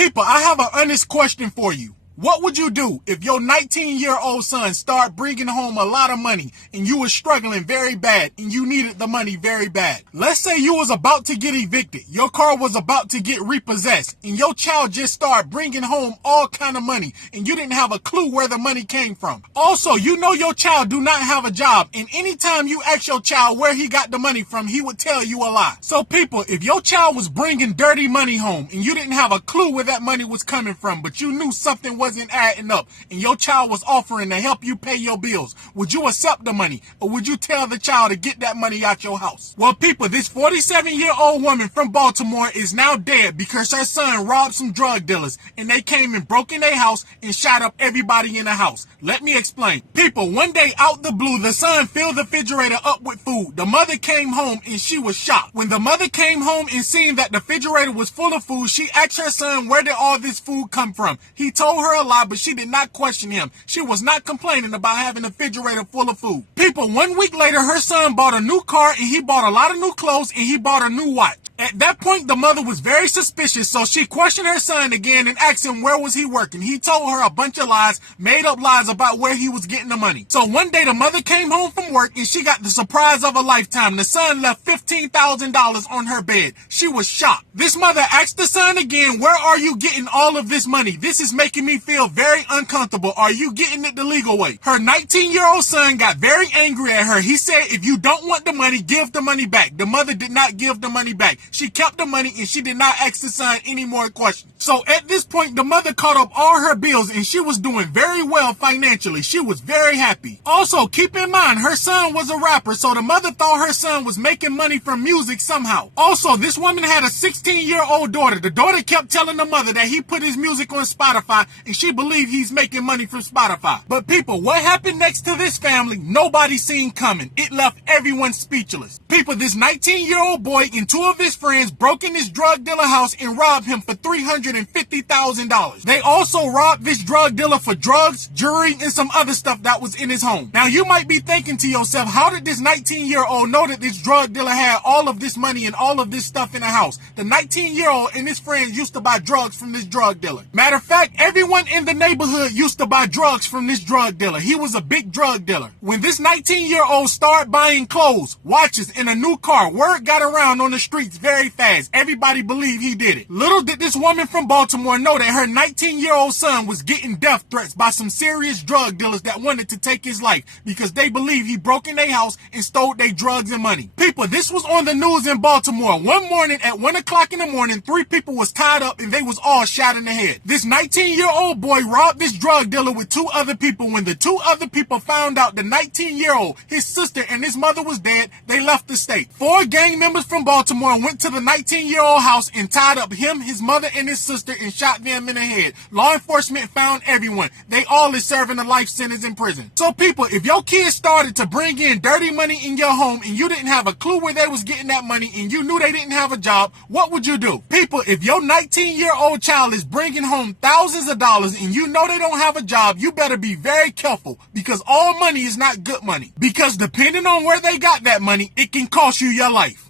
People, I have an honest question for you. What would you do if your 19-year-old son started bringing home a lot of money and you were struggling very bad and you needed the money very bad? Let's say you was about to get evicted, your car was about to get repossessed, and your child just started bringing home all kind of money and you didn't have a clue where the money came from. Also, you know your child do not have a job, and anytime you ask your child where he got the money from, he would tell you a lie. So people, if your child was bringing dirty money home and you didn't have a clue where that money was coming from, but you knew something wasn't adding up and your child was offering to help you pay your bills, would you accept the money or would you tell the child to get that money out your house? Well, people, this 47-year-old woman from Baltimore is now dead because her son robbed some drug dealers and they came and broke in their house and shot up everybody in the house. Let me explain. People, one day out the blue, the son filled the refrigerator up with food. The mother came home and she was shocked. When the mother came home and seen that the refrigerator was full of food, she asked her son, where did all this food come from? He told her a lie, but she did not question him. She was not complaining about having a refrigerator full of food. People, 1 week later, her son bought a new car and he bought a lot of new clothes and he bought a new watch. At that point, the mother was very suspicious, so she questioned her son again and asked him where was he working. He told her a bunch of lies, made up lies about where he was getting the money. So one day, the mother came home from work and she got the surprise of a lifetime. The son left $15,000 on her bed. She was shocked. This mother asked the son again, where are you getting all of this money? This is making me feel very uncomfortable. Are you getting it the legal way? Her 19-year-old son got very angry at her. He said, if you don't want the money, give the money back. The mother did not give the money back. She kept the money and she did not ask the son any more questions. So at this point, the mother caught up all her bills and she was doing very well financially. She was very happy. Also, keep in mind, her son was a rapper, so the mother thought her son was making money from music somehow. Also, this woman had a 16-year-old daughter. The daughter kept telling the mother that he put his music on Spotify and she believed he's making money from Spotify. But people, what happened next to this family, nobody seen coming. It left everyone speechless. People, this 19-year-old boy and two of his friends broke in this drug dealer house and robbed him for $350,000. They also robbed this drug dealer for drugs, jewelry, and some other stuff that was in his home. Now, you might be thinking to yourself, how did this 19-year-old know that this drug dealer had all of this money and all of this stuff in the house? The 19-year-old and his friends used to buy drugs from this drug dealer. Matter of fact, everyone in the neighborhood used to buy drugs from this drug dealer. He was a big drug dealer. When this 19-year-old started buying clothes, watches, and a new car, word got around on the streets very fast. Everybody believed he did it. Little did this woman from Baltimore know that her 19-year-old son was getting death threats by some serious drug dealers that wanted to take his life because they believed he broke in their house and stole their drugs and money. People, this was on the news in Baltimore. One morning at 1 o'clock in the morning, 3 people was tied up and they was all shot in the head. This 19-year-old boy robbed this drug dealer with 2 other people. When the 2 other people found out the 19-year-old, his sister, and his mother was dead, they left the state. 4 gang members from Baltimore went to the 19-year-old house and tied up him, his mother, and his sister and shot them in the head. Law enforcement found everyone. They all is serving a life sentence in prison. So people, if your kids started to bring in dirty money in your home and you didn't have a clue where they was getting that money and you knew they didn't have a job, what would you do? People, if your 19-year-old child is bringing home thousands of dollars and you know they don't have a job, you better be very careful because all money is not good money. Because depending on where they got that money, it can cost you your life.